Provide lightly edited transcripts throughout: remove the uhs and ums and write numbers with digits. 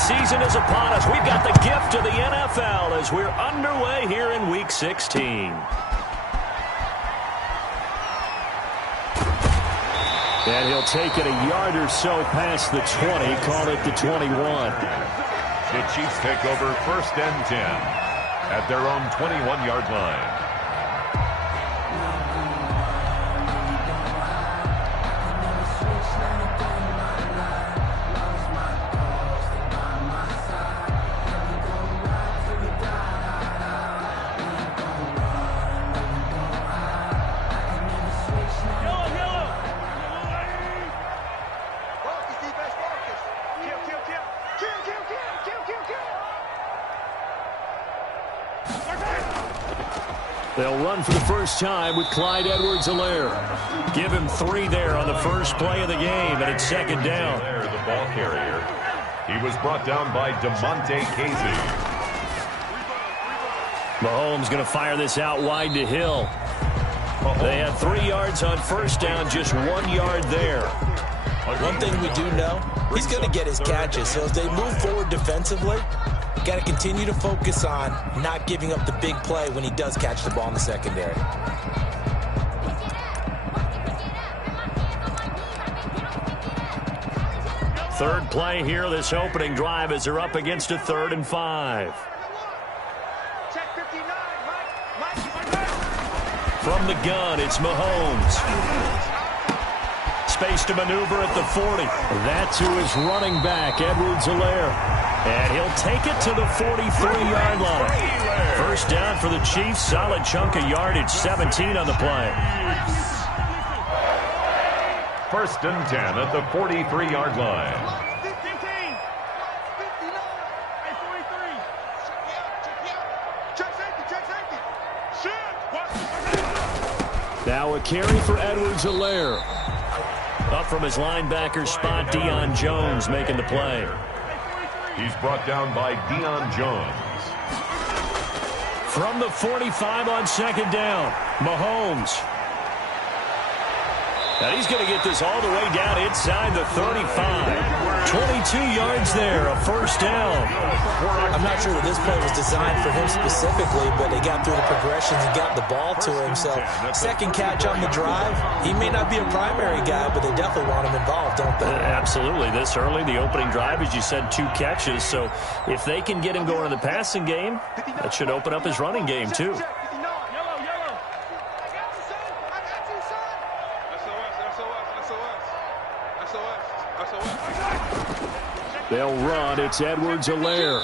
season is upon us. We've got the gift of the NFL as we're underway here in Week 16. And he'll take it a yard or so past the 20, call it the 21. The Chiefs take over 1st and 10 at their own 21-yard line. They'll run for the first time with Clyde Edwards-Helaire. Give him 3 there on the first play of the game, and it's 2nd down. The ball carrier. He was brought down by DeMonte Casey. Mahomes going to fire this out wide to Hill. They had 3 yards on 1st down, just 1 yard there. One thing we do know, he's going to get his catches. So as they move forward defensively, got to continue to focus on not giving up the big play when he does catch the ball in the secondary. Third play here, this opening drive, as they're up against a 3rd and 5. From the gun, it's Mahomes. Space to maneuver at the 40. That's who is running back, Edwards-Helaire. And he'll take it to the 43-yard line. 1st down for the Chiefs. Solid chunk of yardage, 17 on the play. 1st and 10 at the 43-yard line. Now a carry for Edwards-Helaire. Up from his linebacker spot, Deion Jones making the play. He's brought down by Deion Jones. From the 45 on 2nd down, Mahomes. Now he's going to get this all the way down inside the 35. 22 yards there, a 1st down. I'm not sure that this play was designed for him specifically, but they got through the progressions and got the ball to him. So 2nd catch on the drive. He may not be a primary guy, but they definitely want him involved, don't they? Absolutely. This early, the opening drive, as you said, 2 catches. So if they can get him going in the passing game, that should open up his running game too. They'll run. It's Edwards-Helaire.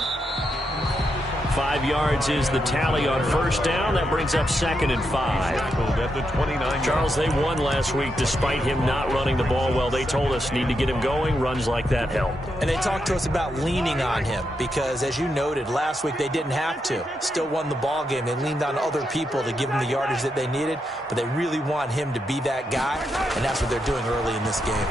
5 yards is the tally on 1st down. That brings up 2nd and 5. At the 29. Charles, they won last week despite him not running the ball well. They told us need to get him going. Runs like that help. And they talked to us about leaning on him because, as you noted, last week they didn't have to. Still won the ball game. They leaned on other people to give them the yardage that they needed, but they really want him to be that guy, and that's what they're doing early in this game.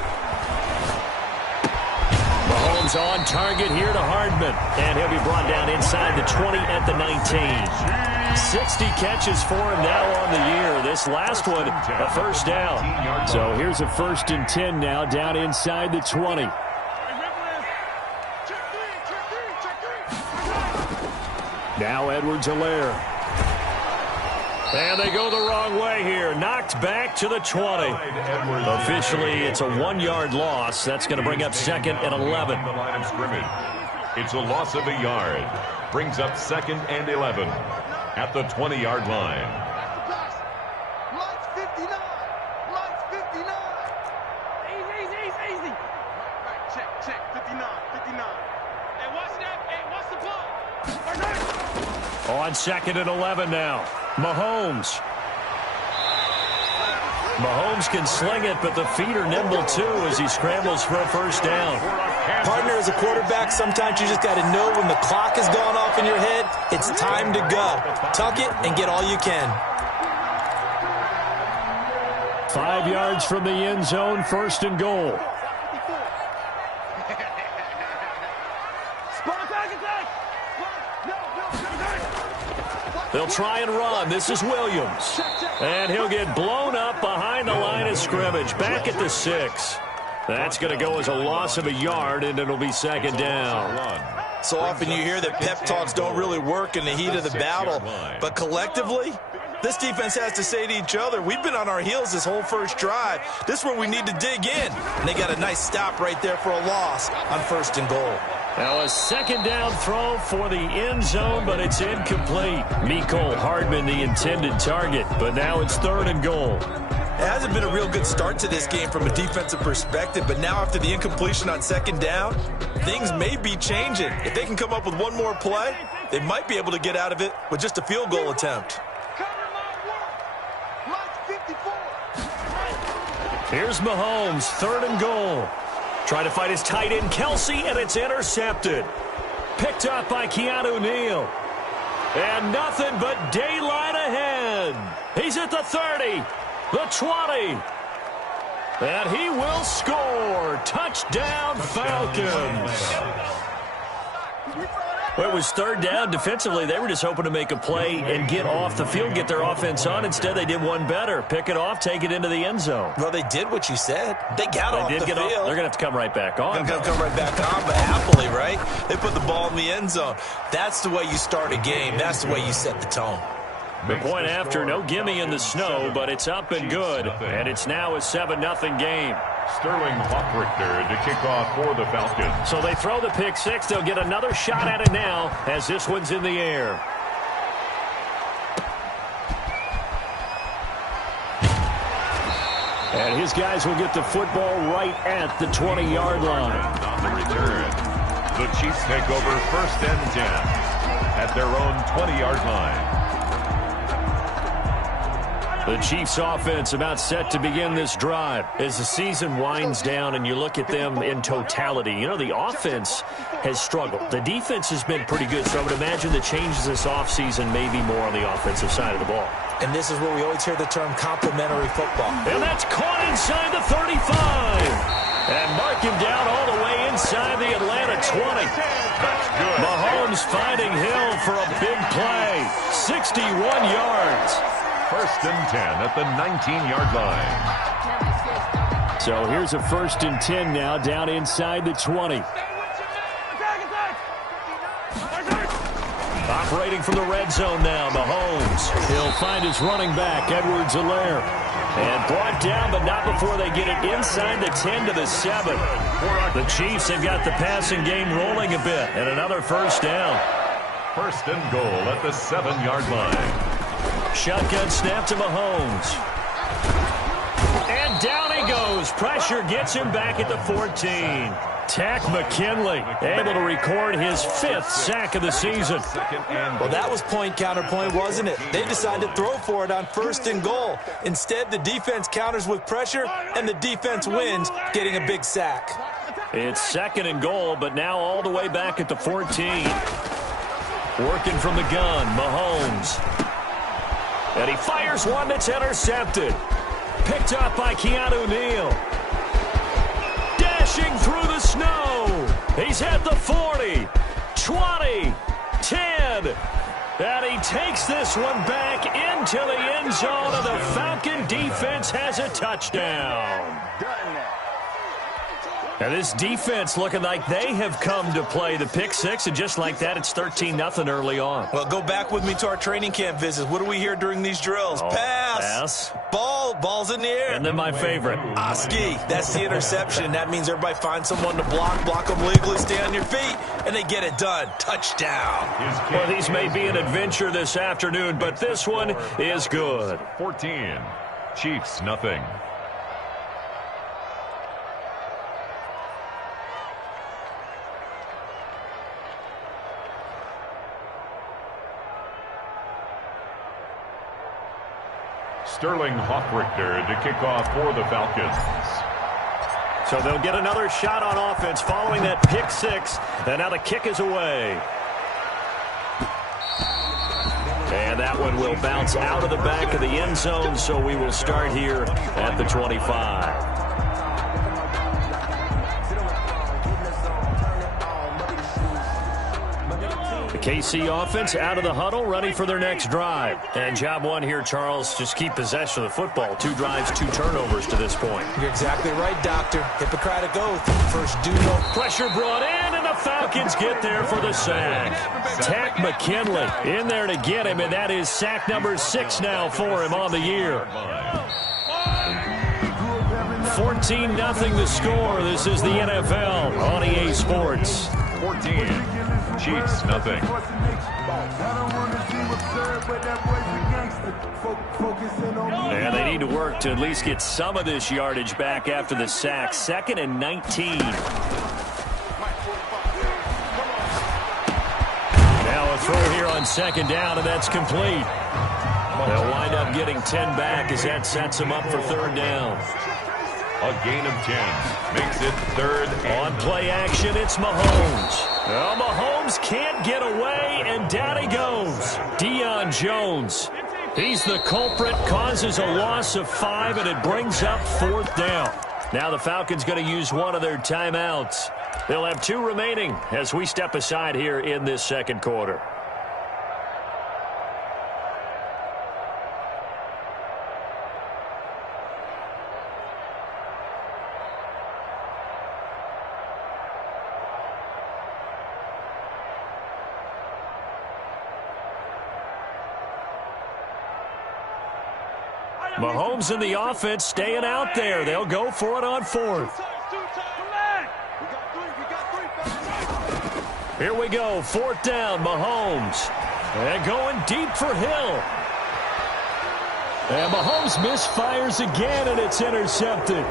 Mahomes on target here to Hardman. And he'll be brought down inside the 20 at the 19. 60 catches for him now on the year. This last one, a 1st down. So here's a 1st and 10 now down inside the 20. Now Edwards-Helaire. And they go the wrong way here. Knocked back to the 20. Officially, it's a 1-yard loss. That's going to bring up 2nd and 11. The line of scrimmage. It's a loss of a yard. Brings up 2nd and 11 at the 20-yard line. Lights 59. Lights 59. Easy. Right, check. 59. Hey, watch that. Hey, watch the ball. On 2nd and 11 now. Mahomes can sling it, but the feet are nimble too as he scrambles for a 1st down. Partner, as a quarterback, sometimes you just got to know when the clock has gone off in your head, it's time to go. Tuck it and get all you can. 5 yards from the end zone, 1st and goal. They'll try and run. This is Williams. And he'll get blown up behind the line of scrimmage. Back at the 6. That's going to go as a loss of a yard, and it'll be second down. So often you hear that pep talks don't really work in the heat of the battle, but collectively, this defense has to say to each other, we've been on our heels this whole first drive. This is where we need to dig in. And they got a nice stop right there for a loss on 1st and goal. Now a second down throw for the end zone, but it's incomplete. Mecole Hardman, the intended target, but now it's 3rd and goal. It hasn't been a real good start to this game from a defensive perspective, but now after the incompletion on 2nd down, things may be changing. If they can come up with one more play, they might be able to get out of it with just a field goal attempt. Here's Mahomes, 3rd and goal. Trying to fight his tight end, Kelsey, and it's intercepted. Picked up by Keanu Neal. And nothing but daylight ahead. He's at the 30, the 20. And he will score. Touchdown, Falcons. Well, it was 3rd down. Defensively, they were just hoping to make a play and get off the field, get their offense on. Instead, they did one better. Pick it off, take it into the end zone. Well, they did what you said. They got off the field. They're going to have to come right back on. They're going to come right back on, but happily, right? They put the ball in the end zone. That's the way you start a game. That's the way you set the tone. The point after, no gimme in the snow, but it's up and good. And it's now a 7-0 game. Sterling Hockrichter to kick off for the Falcons. So they throw the pick six. They'll get another shot at it now as this one's in the air. And his guys will get the football right at the 20-yard line. On the return, the Chiefs take over 1st and 10 at their own 20-yard line. The Chiefs offense about set to begin this drive. As the season winds down and you look at them in totality, you know, the offense has struggled. The defense has been pretty good, so I would imagine the changes this offseason may be more on the offensive side of the ball. And this is where we always hear the term complementary football. And that's caught inside the 35. And mark him down all the way inside the Atlanta 20. That's good. Mahomes finding Hill for a big play. 61 yards. 1st and 10 at the 19-yard line. So here's a 1st and 10 now down inside the 20. Operating from the red zone now, Mahomes. He'll find his running back, Edwards-Helaire. And brought down, but not before they get it inside the 10 to the 7. The Chiefs have got the passing game rolling a bit. And another 1st down. 1st and goal at the 7-yard line. Shotgun snap to Mahomes. And down he goes. Pressure gets him back at the 14. Takk McKinley able to record his 5th sack of the season. Well, that was point counterpoint, wasn't it? They decided to throw for it on 1st and goal. Instead, the defense counters with pressure, and the defense wins, getting a big sack. It's 2nd and goal, but now all the way back at the 14. Working from the gun, Mahomes. And he fires one that's intercepted. Picked up by Keanu Neal. Dashing through the snow. He's at the 40, 20, 10. And he takes this one back into the end zone, and the Falcon defense has a touchdown. Now this defense looking like they have come to play the pick six, and just like that, it's 13-0 early on. Well, go back with me to our training camp visits. What do we hear during these drills? Pass. Ball's in the air. And then my favorite. Oski, that's the interception. That means everybody finds someone to block them legally, stay on your feet, and they get it done. Touchdown. Well, these may be an adventure this afternoon, but this one is good. 14, Chiefs nothing. Sterling Hockrichter to kick off for the Falcons. So they'll get another shot on offense following that pick six, and now the kick is away. And that one will bounce out of the back of the end zone, so we will start here at the 25. The KC offense out of the huddle, ready for their next drive. And job one here, Charles, just keep possession of the football. 2 drives, 2 turnovers to this point. You're exactly right, Doctor. Hippocratic oath. First do no. Pressure brought in, and the Falcons get there for the sack. Tack McKinley in there to get him, and that is sack number 6 now for him on the year. 14-0 the score. This is the NFL on EA Sports. 14. Chiefs, nothing. And they need to work to at least get some of this yardage back after the sack. 2nd and 19. Now a throw here on 2nd down, and that's complete. They'll wind up getting 10 back as that sets them up for 3rd down. A gain of 10 makes it 3rd and on play action, it's Mahomes. Well, Mahomes can't get away, and down he goes. Deion Jones. He's the culprit, causes a loss of 5, and it brings up 4th down. Now the Falcons going to use one of their timeouts. They'll have 2 remaining as we step aside here in this 2nd quarter. Mahomes in the offense staying out there. They'll go for it on 4th. Here we go. 4th down, Mahomes. And going deep for Hill. And Mahomes misfires again, and it's intercepted.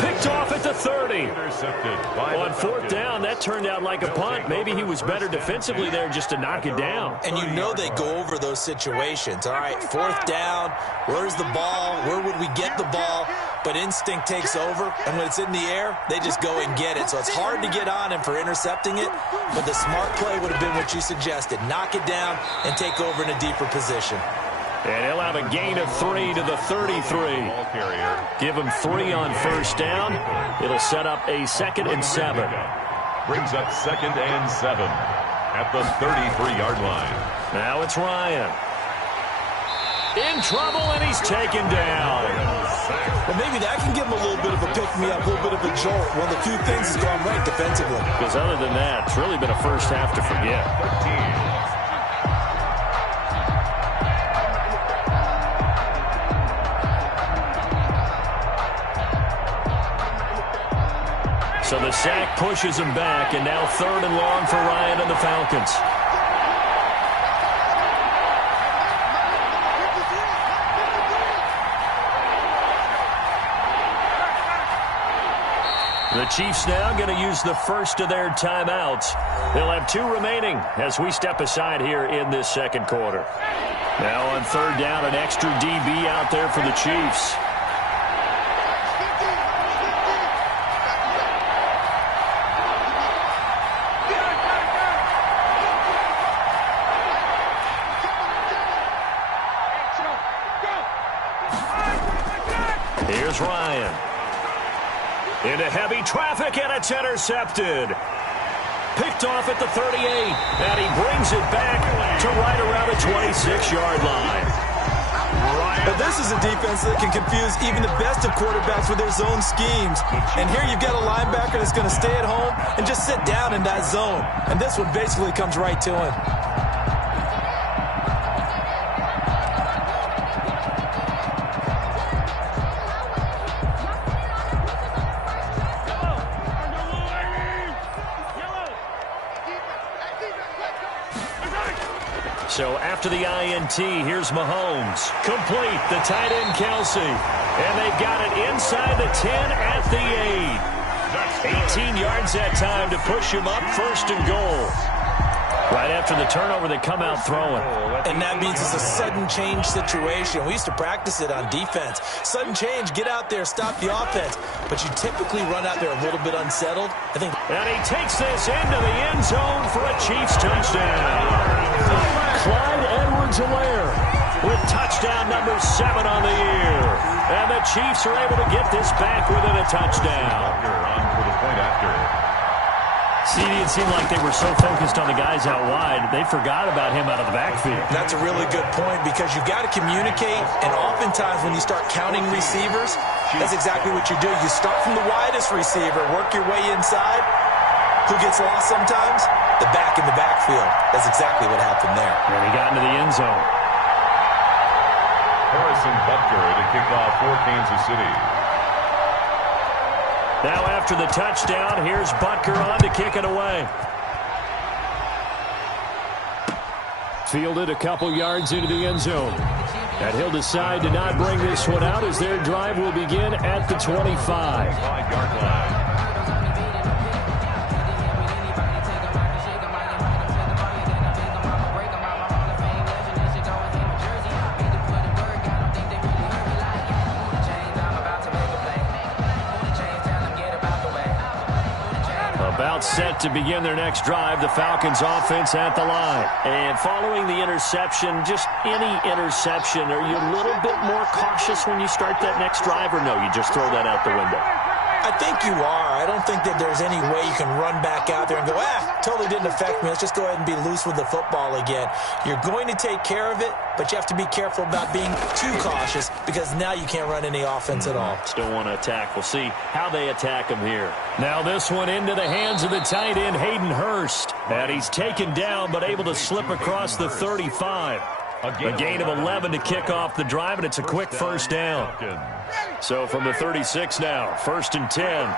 Picked off at the 30. On 4th down, that turned out like a punt. Maybe he was better defensively there just to knock it down. And you know they go over those situations. All right, 4th down, where's the ball? Where would we get the ball? But instinct takes over, and when it's in the air, they just go and get it. So it's hard to get on him for intercepting it, but the smart play would have been what you suggested. Knock it down and take over in a deeper position. And he'll have a gain of 3 to the 33. Give him 3 on 1st down. It'll set up a 2nd and 7. Brings up 2nd and 7 at the 33-yard line. Now it's Ryan. In trouble, and he's taken down. Well, maybe that can give him a little bit of a pick-me-up, a little bit of a jolt. One of the few things has gone right defensively. Because other than that, it's really been a first half to forget. 15. So the sack pushes him back, and now 3rd and long for Ryan and the Falcons. The Chiefs now going to use the first of their timeouts. They'll have 2 remaining as we step aside here in this 2nd quarter. Now on 3rd down, an extra DB out there for the Chiefs. Here's Ryan. Into heavy traffic, and it's intercepted. Picked off at the 38, and he brings it back to right around the 26-yard line. But this is a defense that can confuse even the best of quarterbacks with their zone schemes. And here you've got a linebacker that's going to stay at home and just sit down in that zone. And this one basically comes right to him. So after the INT, here's Mahomes. Complete, the tight end Kelsey. And they've got it inside the 10 at the 8. 18 yards that time to push him up 1st and goal. Right after the turnover, they come out throwing. And that means it's a sudden change situation. We used to practice it on defense. Sudden change, get out there, stop the offense. But you typically run out there a little bit unsettled. And he takes this into the end zone for a Chiefs touchdown. Clyde Edwards-Helaire with touchdown number 7 on the year. And the Chiefs are able to get this back within a touchdown. On for the point after. CD, it seem like they were so focused on the guys out wide, they forgot about him out of the backfield. That's a really good point because you've got to communicate, and oftentimes when you start counting receivers, that's exactly what you do. You start from the widest receiver, work your way inside. Who gets lost sometimes? The back in the backfield. That's exactly what happened there. And he got into the end zone. Harrison Butker to kick off for Kansas City. Now after the touchdown, here's Butker on to kick it away. Fielded a couple yards into the end zone. And he'll decide to not bring this one out as their drive will begin at the 25. 5-yard line. About set to begin their next drive, the Falcons offense at the line. And following the interception, just any interception, are you a little bit more cautious when you start that next drive, or no, you just throw that out the window? I think you are. I don't think that there's any way you can run back out there and go, totally didn't affect me. Let's just go ahead and be loose with the football again. You're going to take care of it, but you have to be careful about being too cautious because now you can't run any offense at all. Still want to attack. We'll see how they attack him here. Now this one into the hands of the tight end, Hayden Hurst. And he's taken down but able to slip across the 35. A gain of 11 to kick off the drive, and it's a quick first down. So from the 36 now, 1st and 10.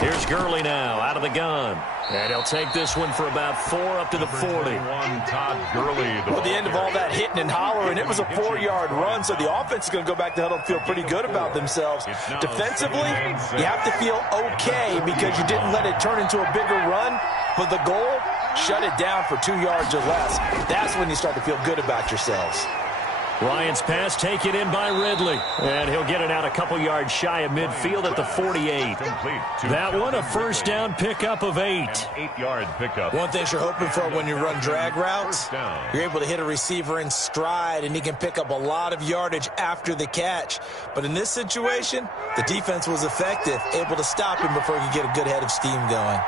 Here's Gurley now out of the gun. And he'll take this one for about 4 up to the 40. Todd Gurley. Well, the end of all that hitting and hollering, it was a 4-yard run, so the offense is going to go back to huddle and feel pretty good about themselves. Defensively, you have to feel okay because you didn't let it turn into a bigger run, but the goal, shut it down for 2 yards or less. That's when you start to feel good about yourselves. Ryan's pass taken in by Ridley. And he'll get it out a couple yards shy of midfield at the 48. That one, a first down pickup of 8. 8-yard pickup. One thing you're hoping for when you run drag routes, you're able to hit a receiver in stride, and he can pick up a lot of yardage after the catch. But in this situation, the defense was effective, able to stop him before he could get a good head of steam going.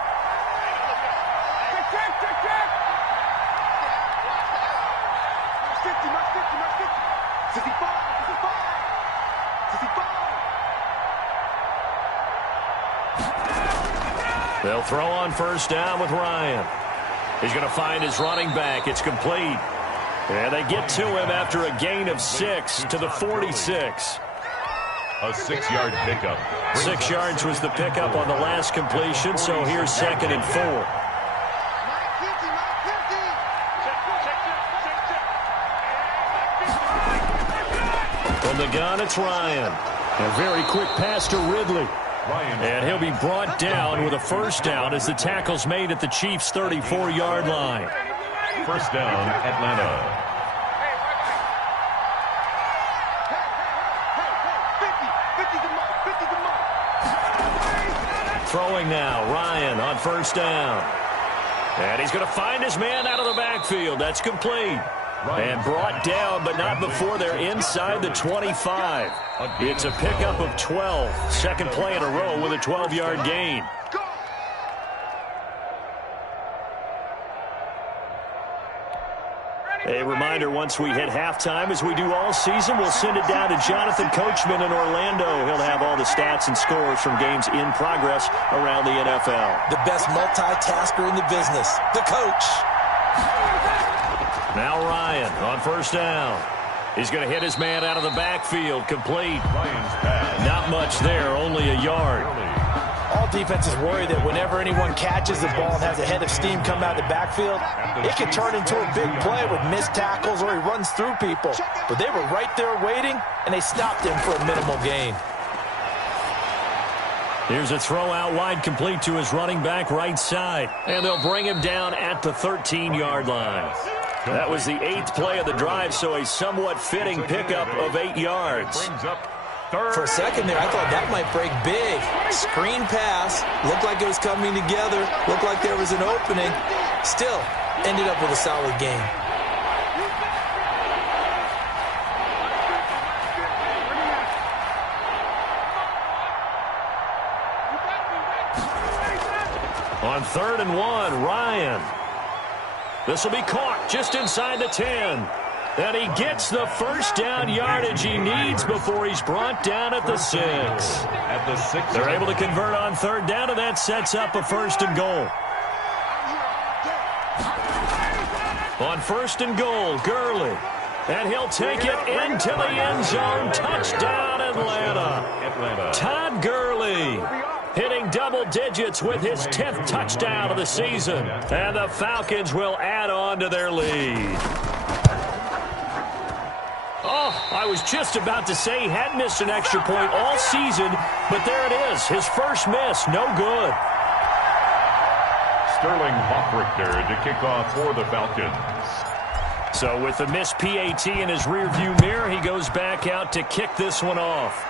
They'll throw on first down with Ryan. He's going to find his running back. It's complete. And they get to him after a gain of 6 to the 46. A 6-yard pickup. 6 yards was the pickup on the last completion, so here's 2nd and 4. From the gun, it's Ryan. A very quick pass to Ridley. And he'll be brought down with a first down as the tackle's made at the Chiefs' 34-yard line. First down, Atlanta. Throwing now, Ryan on first down. And he's going to find his man out of the backfield. That's complete. And brought down, but not before they're inside the 25. It's a pickup of 12. Second play in a row with a 12-yard gain. A reminder, once we hit halftime, as we do all season, we'll send it down to Jonathan Coachman in Orlando. He'll have all the stats and scores from games in progress around the NFL. The best multitasker in the business, the coach. Now Ryan on first down. He's going to hit his man out of the backfield. Complete. Ryan's pass. Not much there, only a yard. All defenses worry that whenever anyone catches the ball and has a head of steam come out of the backfield, it can turn into a big play with missed tackles or he runs through people. But they were right there waiting, and they stopped him for a minimal gain. Here's a throw out wide, complete to his running back right side. And they'll bring him down at the 13-yard line. That was the 8th play of the drive, so a somewhat fitting pickup of 8 yards. For a second there, I thought that might break big. Screen pass, looked like it was coming together, looked like there was an opening. Still, ended up with a solid game. On 3rd and 1, Ryan. This will be caught just inside the 10. And he gets the first down yardage he needs before he's brought down at the 6. At the 6. They're able to convert on 3rd down, and that sets up a 1st and goal. On 1st and goal, Gurley. And he'll take it into the end zone. Touchdown, Atlanta. Todd Gurley hitting double digits with his 10th touchdown of the season. And the Falcons will add on to their lead. Oh, I was just about to say he had missed an extra point all season, but there it is, his first miss, no good. Sterling Hoffrichter to kick off for the Falcons. So with the missed PAT in his rearview mirror, he goes back out to kick this one off.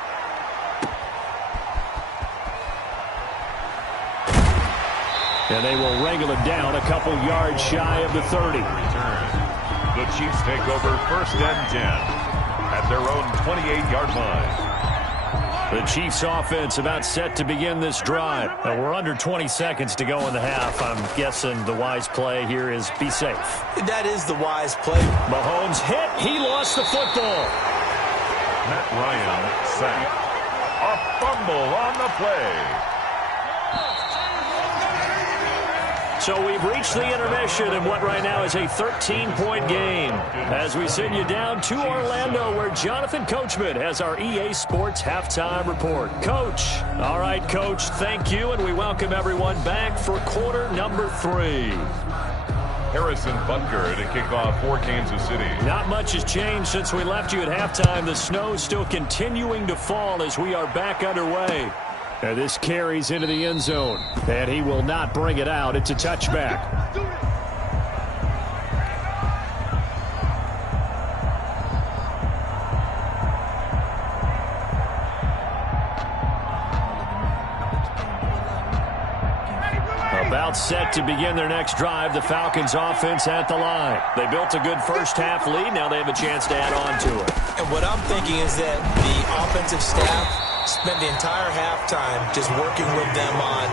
And they will wrangle it down a couple yards shy of the 30. The Chiefs take over 1st and 10 at their own 28-yard line. The Chiefs offense about set to begin this drive. We're under 20 seconds to go in the half. I'm guessing the wise play here is be safe. That is the wise play. Mahomes hit. He lost the football. Matt Ryan sacked. A fumble on the play. So we've reached the intermission in what right now is a 13-point game as we send you down to Orlando where Jonathan Coachman has our EA Sports Halftime Report. Coach. All right, Coach, thank you, and we welcome everyone back for quarter number 3. Harrison Butker to kick off for Kansas City. Not much has changed since we left you at halftime. The snow still continuing to fall as we are back underway. And this carries into the end zone. And he will not bring it out. It's a touchback. About set to begin their next drive. The Falcons offense at the line. They built a good first half lead. Now they have a chance to add on to it. And what I'm thinking is that the offensive staff spent the entire halftime just working with them on,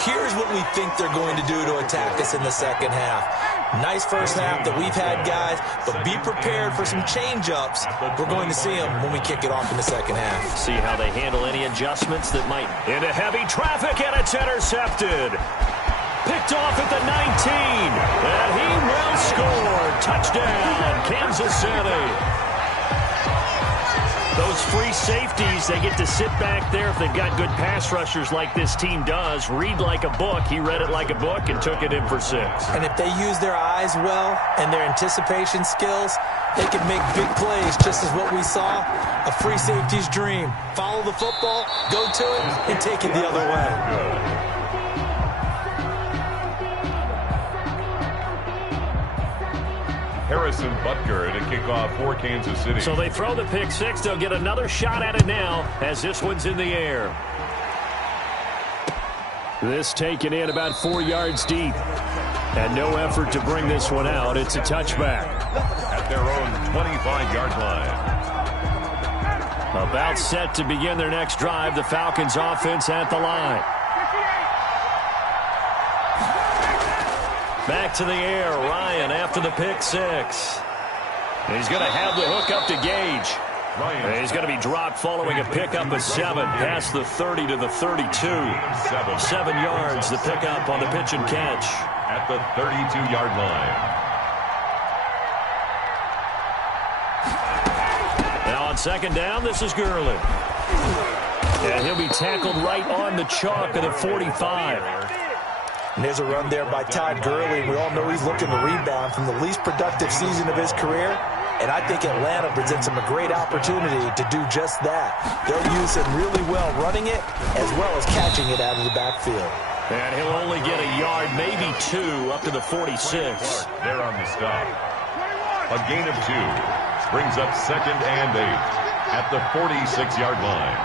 here's what we think they're going to do to attack us in the second half. Nice first half that we've had, guys, but be prepared for some change-ups. We're going to see them when we kick it off in the second half. See how they handle any adjustments that might. Into heavy traffic, and it's intercepted. Picked off at the 19, and he will score. Touchdown, Kansas City. Those free safeties, they get to sit back there if they've got good pass rushers like this team does. Read like a book. He read it like a book and took it in for 6. And if they use their eyes well and their anticipation skills, they can make big plays, just as what we saw. A free safety's dream. Follow the football, go to it, and take it the other way. Harrison Butker to kick off for Kansas City. So they throw the pick 6. They'll get another shot at it now as this one's in the air. This taken in about 4 yards deep. And no effort to bring this one out. It's a touchback. At their own 25-yard line. About set to begin their next drive. The Falcons offense at the line. Back to the air, Ryan after the pick 6. He's going to have the hook up to Gage. And he's going to be dropped following a pickup of 7 past the 30 to the 32. 7 yards, the pickup on the pitch and catch. At the 32-yard line. Now on second down, this is Gurley. And he'll be tackled right on the chalk of the 45. And there's a run there by Todd Gurley. We all know he's looking to rebound from the least productive season of his career. And I think Atlanta presents him a great opportunity to do just that. They'll use him really well running it as well as catching it out of the backfield. And he'll only get a yard, maybe 2, up to the 46. They're on the stop. A gain of 2 brings up 2nd and 8 at the 46-yard line.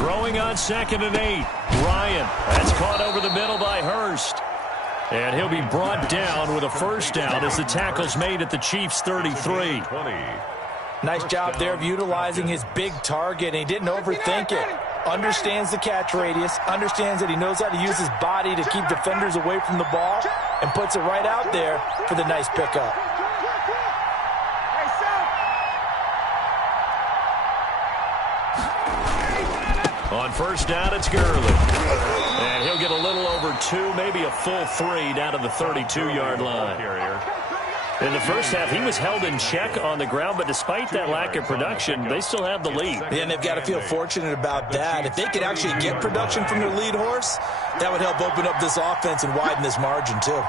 Throwing on 2nd and 8. Ryan, that's caught over the middle by Hurst. And he'll be brought down with a first down as the tackle's made at the Chiefs' 33. Nice job there of utilizing his big target, and he didn't overthink it. understands the catch radius, understands that he knows how to use his body to keep defenders away from the ball, and puts it right out there for the nice pickup. On first down, it's Gurley. And he'll get a little over 2, maybe a full 3 down to the 32-yard line. In the first half, he was held in check on the ground, but despite that lack of production, they still have the lead. Yeah, and they've got to feel fortunate about that. If they could actually get production from their lead horse, that would help open up this offense and widen this margin, too.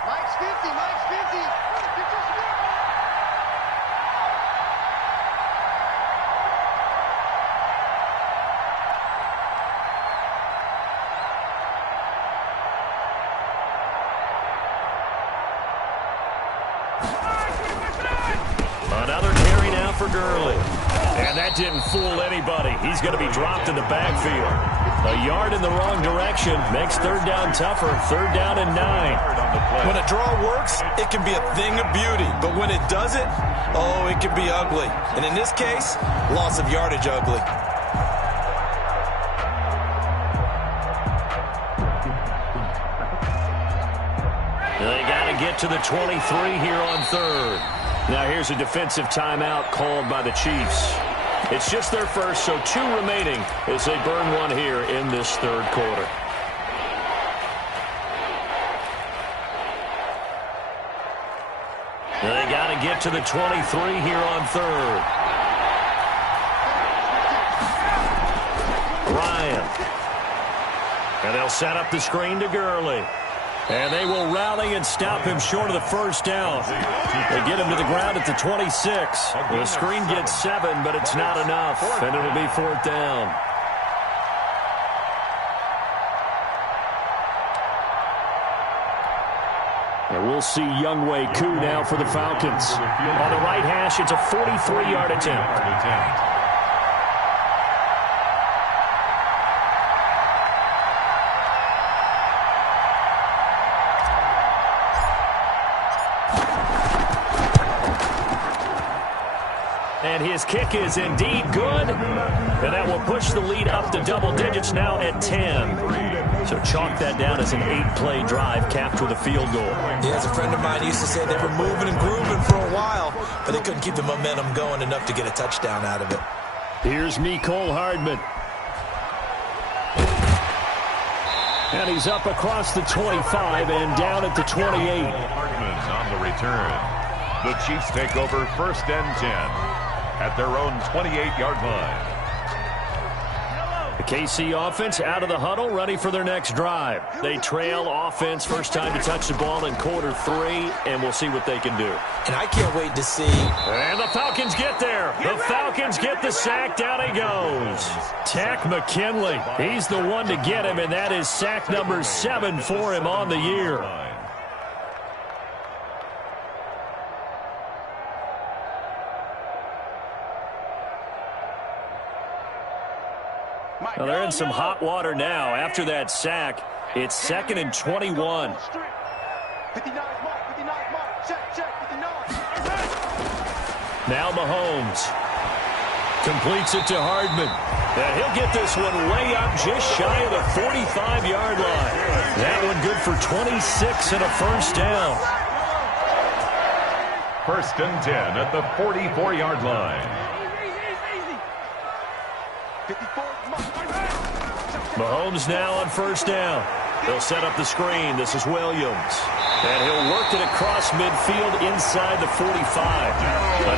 Another carry now for Gurley. And that didn't fool anybody. He's going to be dropped in the backfield. A yard in the wrong direction makes third down tougher. Third down and 9. When a draw works, it can be a thing of beauty. But when it doesn't, oh, it can be ugly. And in this case, loss of yardage ugly. They got to get to the 23 here on third. Now here's a defensive timeout called by the Chiefs. It's just their first, so 2 remaining as they burn one here in this third quarter. They got to get to the 23 here on third. Ryan. And they'll set up the screen to Gurley. And they will rally and stop him short of the first down. They get him to the ground at the 26. The screen gets 7, but it's not enough, and it'll be fourth down. And we'll see Younghoe Koo now for the Falcons. On the right hash, it's a 43-yard attempt. And his kick is indeed good. And that will push the lead up to double digits now at 10. So chalk that down as an 8-play drive capped with a field goal. Yeah, as a friend of mine used to say, they were moving and grooving for a while, but they couldn't keep the momentum going enough to get a touchdown out of it. Here's Mecole Hardman. And he's up across the 25 and down at the 28. Hardman on the return. The Chiefs take over first and 10. At their own 28-yard line. The KC offense out of the huddle, ready for their next drive. They trail offense, first time to touch the ball in quarter 3, and we'll see what they can do. And I can't wait to see. And the Falcons get there. The Falcons get the sack. Down he goes. Takk McKinley. He's the one to get him, and that is sack number 7 for him on the year. Well, they're in some hot water now. After that sack, it's 2nd and 21. Now Mahomes completes it to Hardman. And he'll get this one way up just shy of the 45-yard line. That one good for 26 and a first down. First and 10 at the 44-yard line. Mahomes now on first down. They'll set up the screen. This is Williams. And he'll work it across midfield inside the 45.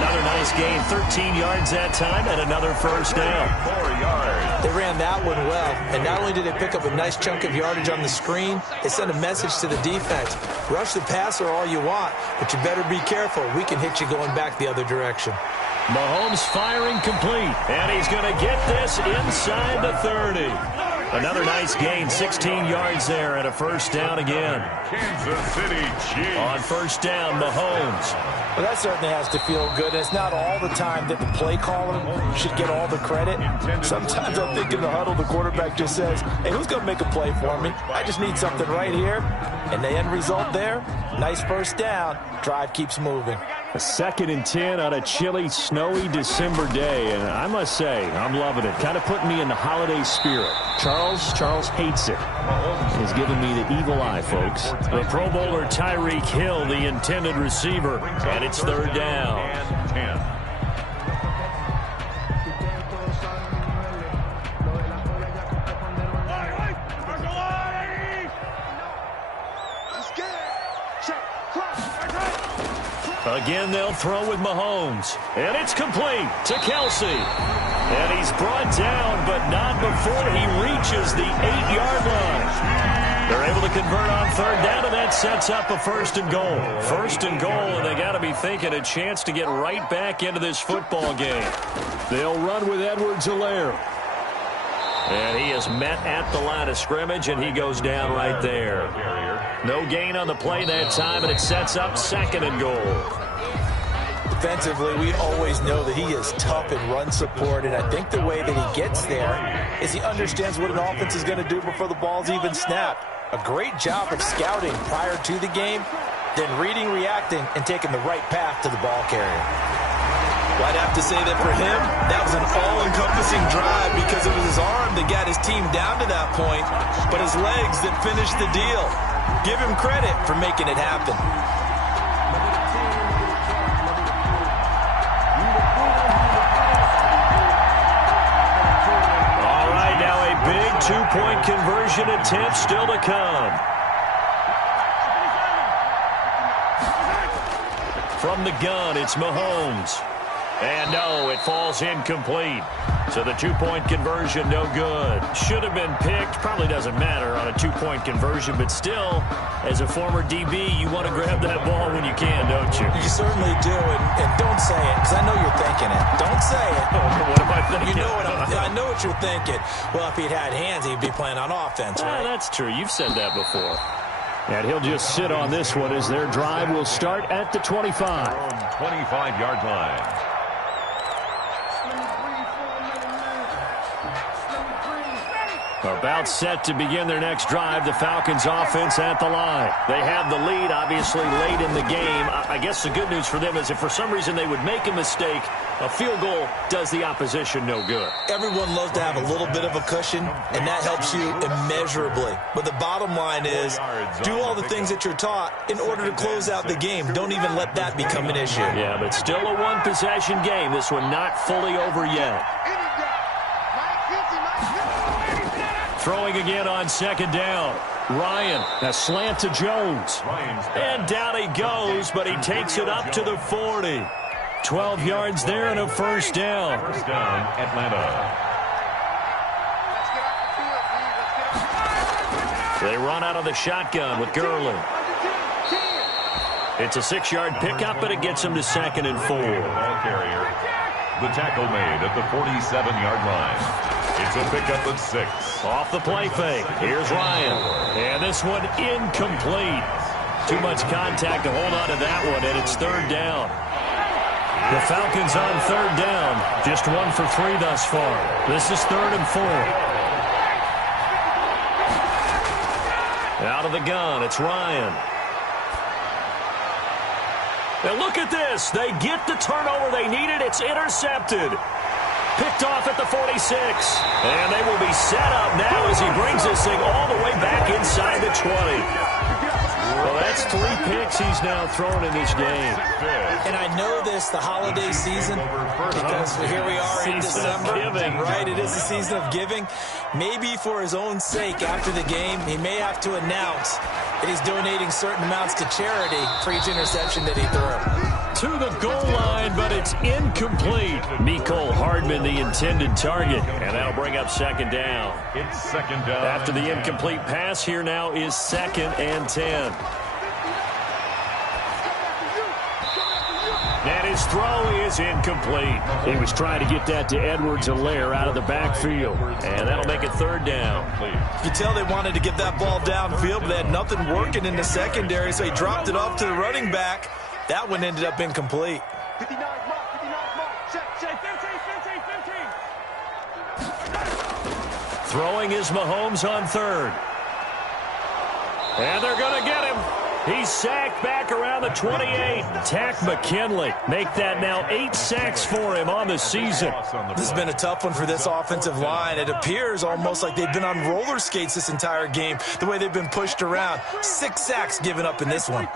Another nice gain, 13 yards that time, and another first down. 4 yards. They ran that one well, and not only did they pick up a nice chunk of yardage on the screen, they sent a message to the defense. Rush the passer all you want, but you better be careful. We can hit you going back the other direction. Mahomes firing complete, and he's going to get this inside the 30. Another nice gain, 16 yards there, and a first down again. Kansas City Chiefs. On first down, Mahomes. Well, that certainly has to feel good. It's not all the time that the play caller should get all the credit. Sometimes I think in the huddle, the quarterback just says, hey, who's going to make a play for me? I just need something right here. And the end result there, nice first down. Drive keeps moving. A 2nd and 10 on a chilly, snowy December day, and I must say, I'm loving it. Kind of putting me in the holiday spirit. Charles hates it. He's giving me the evil eye, folks. The Pro Bowler Tyreek Hill, the intended receiver, and it's 3rd down. And 10. Again, they'll throw with Mahomes. And it's complete to Kelsey. And he's brought down, but not before he reaches the 8-yard line. They're able to convert on 3rd down, and that sets up a 1st and goal. 1st and goal, and they got to be thinking a chance to get right back into this football game. They'll run with Edwards-Helaire. And he is met at the line of scrimmage, and he goes down right there. No gain on the play that time, and it sets up 2nd and goal. Defensively, we always know that he is tough in run support, and I think the way that he gets there is he understands what an offense is going to do before the ball's even snapped. A great job of scouting prior to the game, then reading, reacting, and taking the right path to the ball carrier. Well, I'd have to say that for him, that was an all-encompassing drive because it was his arm that got his team down to that point, but his legs that finished the deal. Give him credit for making it happen. All right, now a big 2-point conversion attempt still to come. From the gun, it's Mahomes. And no, it falls incomplete. So the 2-point conversion, no good. Should have been picked. Probably doesn't matter on a 2-point conversion, but still, as a former DB, you want to grab that ball when you can, don't you? You certainly do, and don't say it, because I know you're thinking it. Don't say it. What am I thinking? You know I know what you're thinking. Well, if he'd had hands, he'd be playing on offense, right? That's true. You've said that before. And he'll just sit on this one as their drive will start at the 25. 25-yard line. About set to begin their next drive, the Falcons offense at the line. They have the lead, obviously, late in the game. I guess the good news for them is if for some reason they would make a mistake, a field goal does the opposition no good. Everyone loves to have a little bit of a cushion, and that helps you immeasurably. But the bottom line is, do all the things that you're taught in order to close out the game. Don't even let that become an issue. Yeah, but still a one-possession game. This one not fully over yet. Throwing again on 2nd down. Ryan, a slant to Jones. And down he goes, but he takes it up to the 40. 12 yards there and a 1st down. 1st down, Atlanta. They run out of the shotgun with Gurley. It's a 6-yard pickup, but it gets them to 2nd and 4. Ball carrier. The tackle made at the 47-yard line. It's a pickup of 6. Off the play fake. Here's Ryan. And this one incomplete. Too much contact to hold on to that one, and it's 3rd down. The Falcons on 3rd down. Just 1 for 3 thus far. This is 3rd and 4. Out of the gun, it's Ryan. And look at this. They get the turnover they needed. It's intercepted. Picked off at the 46. And they will be set up now as he brings this thing all the way back inside the 20. Well, that's 3 picks he's now thrown in this game. And I know this, the holiday season, because here we are in December. Right, it is the season of giving. Maybe for his own sake after the game, he may have to announce that he's donating certain amounts to charity for each interception that he threw. To the goal line, but it's incomplete. Mecole Hardman, the intended target, and that'll bring up 2nd down. It's 2nd down. After the incomplete pass, here now is 2nd and 10. And his throw is incomplete. He was trying to get that to Edwards-Helaire out of the backfield, and that'll make it 3rd down. You can tell they wanted to get that ball downfield, but they had nothing working in the secondary, so he dropped it off to the running back. That one ended up incomplete. 59 mark, check, 15. Throwing is Mahomes on 3rd. And they're going to get him. He's sacked back around the 28. Tack McKinley. Make that now 8 sacks for him on the season. This has been a tough one for this offensive line. It appears almost like they've been on roller skates this entire game, the way they've been pushed around. 6 sacks given up in this one.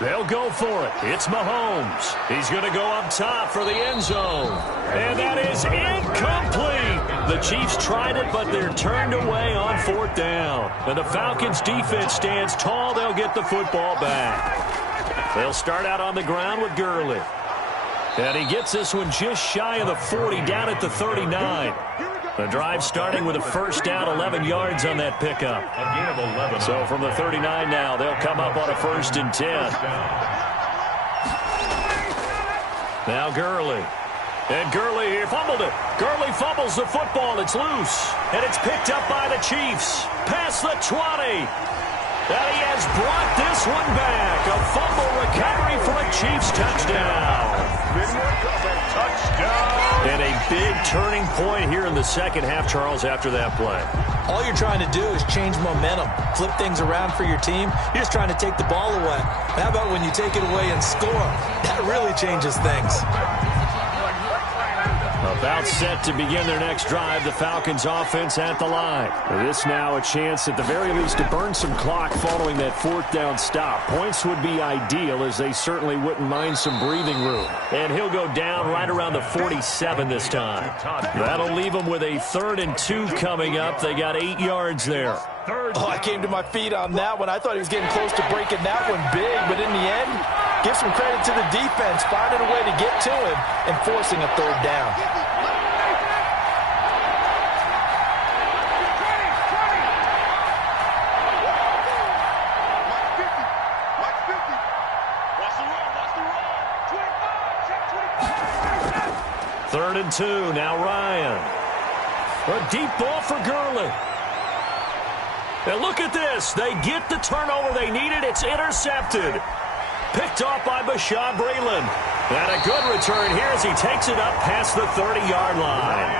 They'll go for it. It's Mahomes. He's going to go up top for the end zone. And that is incomplete. The Chiefs tried it, but they're turned away on 4th down. And the Falcons' defense stands tall. They'll get the football back. They'll start out on the ground with Gurley. And he gets this one just shy of the 40, down at the 39. The drive starting with a first down, 11 yards on that pickup. A gain of 11. So from the 39 now, they'll come up on a 1st and 10. Now Gurley. And Gurley, he fumbled it. Gurley fumbles the football. It's loose. And it's picked up by the Chiefs. Past the 20. And he has brought this one back. A fumble recovery for a Chiefs touchdown. Touchdown. And a big turning point here in the second half, Charles, after that play. All you're trying to do is change momentum, flip things around for your team. You're just trying to take the ball away. How about when you take it away and score? That really changes things. About set to begin their next drive, the Falcons offense at the line. This now a chance at the very least to burn some clock following that 4th down stop. Points would be ideal, as they certainly wouldn't mind some breathing room. And he'll go down right around the 47 this time. That'll leave them with a 3rd and 2 coming up. They got 8 yards there. Oh, I came to my feet on that one. I thought he was getting close to breaking that one big, but in the end, give some credit to the defense, finding a way to get to him and forcing a 3rd down. Third and 2, now Ryan. A deep ball for Gurley. And look at this. They get the turnover they needed. It's intercepted. Picked off by Bashaud Breeland. And a good return here as he takes it up past the 30-yard line.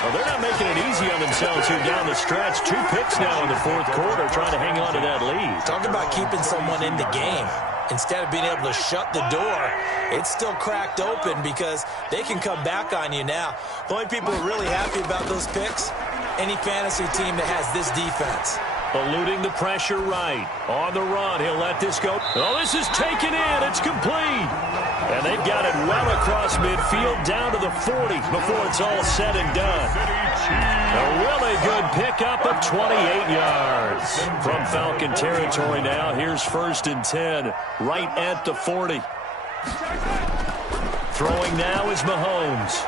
Well, they're not making it easy on themselves here down the stretch. 2 picks now in the 4th quarter, trying to hang on to that lead. Talk about keeping someone in the game. Instead of being able to shut the door, it's still cracked open because they can come back on you now. The only people who are really happy about those picks, any fantasy team that has this defense. Eluding the pressure right. On the run, he'll let this go. Oh, this is taken in. It's complete. And they've got it well across midfield down to the 40 before it's all said and done. A really good pickup of 28 yards. From Falcon territory now, here's 1st and 10, right at the 40. Throwing now is Mahomes.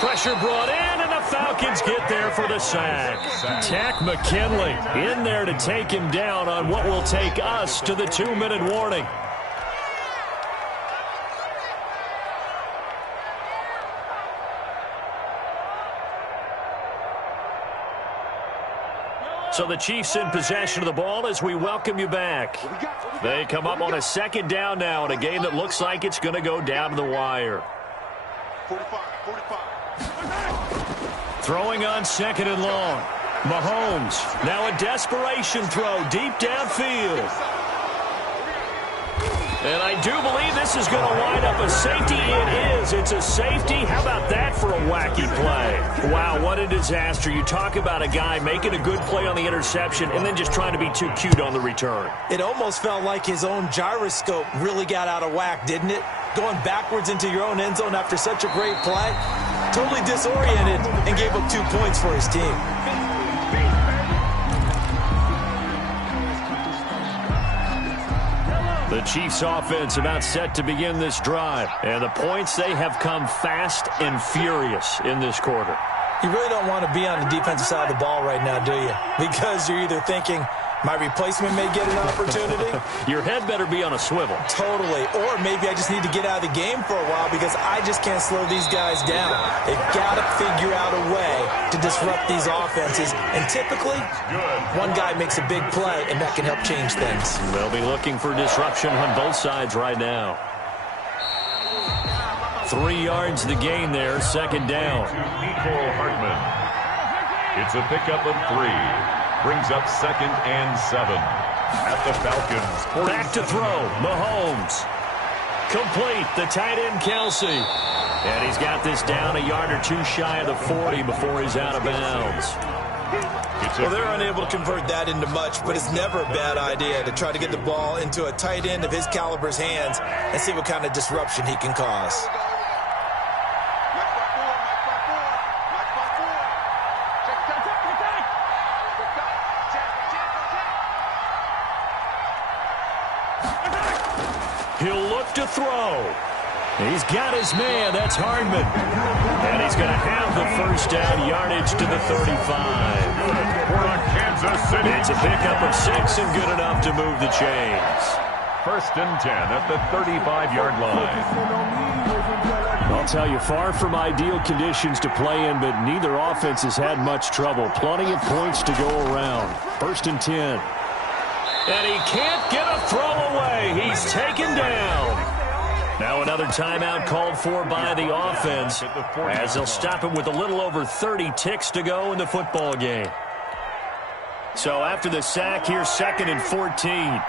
Pressure brought in, and the Falcons get there for the sack. Tack McKinley in there to take him down on what will take us to the 2-minute warning. So the Chiefs in possession of the ball as we welcome you back. They come up on a 2nd down now in a game that looks like it's going to go down to the wire. 45. Throwing on 2nd and long. Mahomes, now a desperation throw deep downfield. And I do believe this is going to wind up a safety. It is. It's a safety. How about that for a wacky play? Wow, what a disaster. You talk about a guy making a good play on the interception and then just trying to be too cute on the return. It almost felt like his own gyroscope really got out of whack, didn't it? Going backwards into your own end zone after such a great play. Totally disoriented and gave up 2 points for his team. The Chiefs offense about set to begin this drive. And the points, they have come fast and furious in this quarter. You really don't want to be on the defensive side of the ball right now, do you? Because you're either thinking, my replacement may get an opportunity. Your head better be on a swivel. Totally. Or maybe I just need to get out of the game for a while because I just can't slow these guys down. They've got to figure out a way to disrupt these offenses. And typically, one guy makes a big play, and that can help change things. They'll be looking for disruption on both sides right now. 3 yards the gain there, 2nd down. Hartman. It's a pickup of 3. Brings up 2nd and 7 at the Falcons. Back to throw. Mahomes. Complete. The tight end, Kelsey. And he's got this down a yard or two shy of the 40 before he's out of bounds. Well, they're unable to convert that into much, but it's never a bad idea to try to get the ball into a tight end of his caliber's hands and see what kind of disruption he can cause. He'll look to throw. He's got his man. That's Hardman. And he's going to have the first down yardage to the 35. Kansas City. It's a pickup of 6 and good enough to move the chains. 1st and 10 at the 35-yard line. I'll tell you, far from ideal conditions to play in, but neither offense has had much trouble. Plenty of points to go around. 1st and 10. And he can't get a throw away. He's taken down. Now another timeout called for by the offense as they'll stop him with a little over 30 ticks to go in the football game. So after the sack, here's 2nd and 14.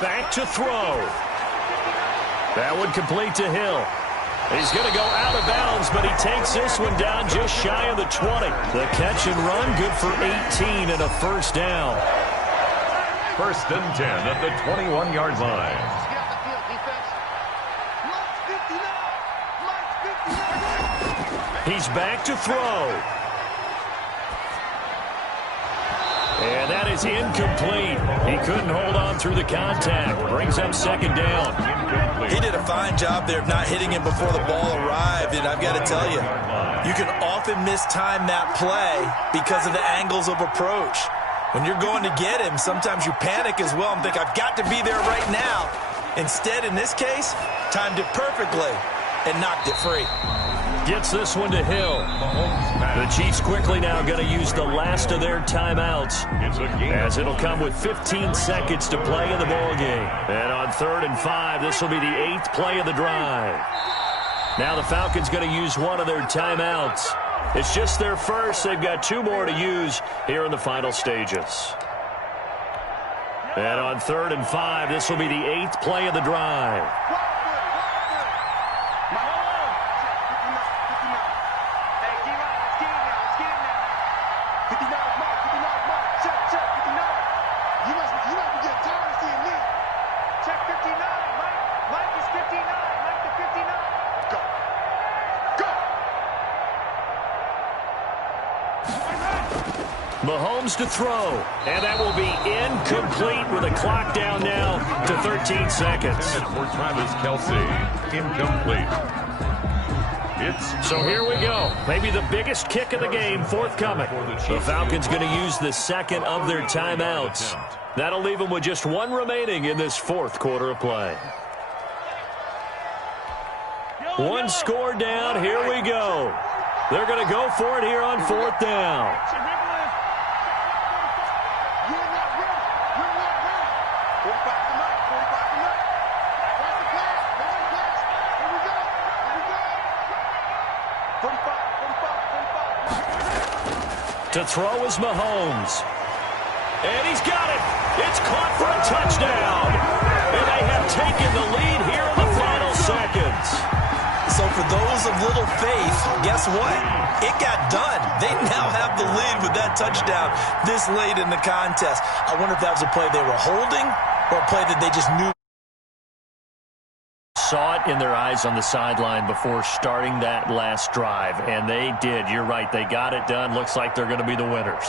Back to throw. That one complete to Hill. He's going to go out of bounds, but he takes this one down just shy of the 20. The catch and run, good for 18 and a first down. 1st and 10 at the 21-yard line. He's back to throw. And that is incomplete. He couldn't hold on through the contact. Brings up 2nd down. He did a fine job there of not hitting him before the ball arrived, and I've got to tell you, you can often mistime that play because of the angles of approach. When you're going to get him, sometimes you panic as well and think, I've got to be there right now. Instead, in this case, timed it perfectly and knocked it free. Gets this one to Hill. The Chiefs quickly now going to use the last of their timeouts as it'll come with 15 seconds to play in the ball game. And on 3rd and 5, this will be the 8th play of the drive. Now the Falcons going to use one of their timeouts. It's just their first. They've got 2 more to use here in the final stages. And on 3rd and 5, this will be the 8th play of the drive. Mahomes to throw, and that will be incomplete with a clock down now to 13 seconds. For Travis Kelce, incomplete. So here we go. Maybe the biggest kick of the game forthcoming. The Falcons going to use the 2nd of their timeouts. That'll leave them with just 1 remaining in this 4th quarter of play. 1 score down. Here we go. They're going to go for it here on 4th down. To throw is Mahomes. And he's got it. It's caught for a touchdown. And they have taken the lead here in the final seconds. So for those of little faith, guess what? It got done. They now have the lead with that touchdown this late in the contest. I wonder if that was a play they were holding or a play that they just knew. Saw it in their eyes on the sideline before starting that last drive, and they did. You're right. They got it done. Looks like they're going to be the winners.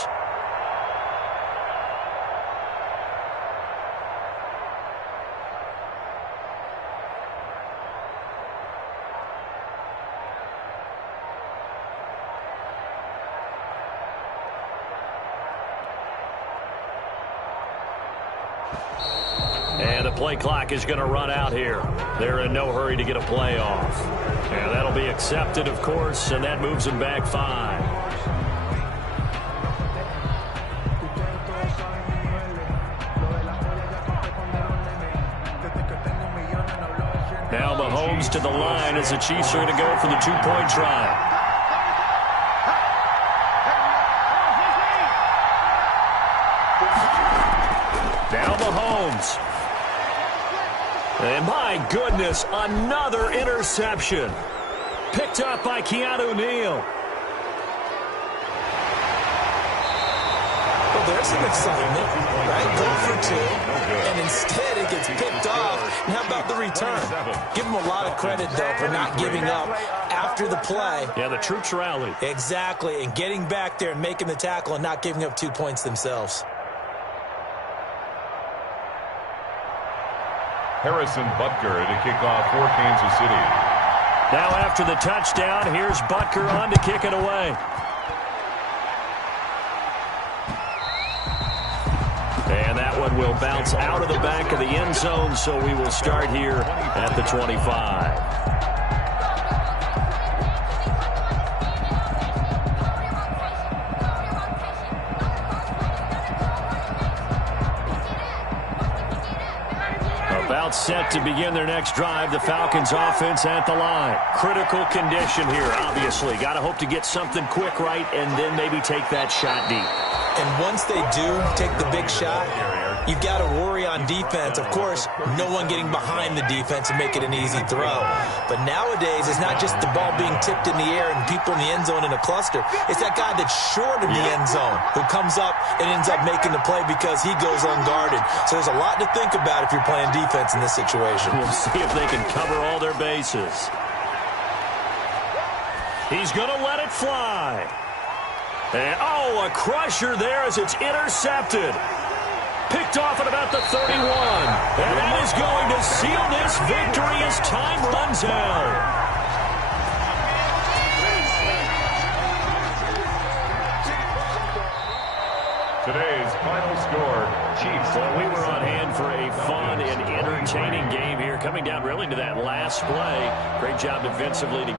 And the play clock is going to run out here. They're in no hurry to get a play off. And that'll be accepted, of course, and that moves them back 5. Now Mahomes to the line as the Chiefs are going to go for the 2-point try. Mahomes. And my goodness, another interception. Picked up by Keanu Neal. Well, there's some excitement, right? Go for two, and instead it gets picked off. And how about the return? Give them a lot of credit, though, for not giving up after the play. Yeah, the troops rallied. Exactly, and getting back there and making the tackle and not giving up 2 points themselves. Harrison Butker to kick off for Kansas City. Now after the touchdown, here's Butker on to kick it away. And that one will bounce out of the back of the end zone, so we will start here at the 25. About set to begin their next drive, the Falcons offense at the line. Critical condition here, obviously. Got to hope to get something quick right and then maybe take that shot deep. And once they do take the big shot, you've got to worry on defense. Of course, no one getting behind the defense and make it an easy throw. But nowadays, it's not just the ball being tipped in the air and people in the end zone in a cluster. It's that guy that's short of the end zone who comes up and ends up making the play because he goes unguarded. So there's a lot to think about if you're playing defense in this situation. We'll see if they can cover all their bases. He's going to let it fly. And, a crusher there as it's intercepted. Picked off at about the 31. And that is going to seal this victory as time runs out. Today's final score, Chiefs. Well, we were on hand for a fun and entertaining game here, coming down really to that last play. Great job defensively to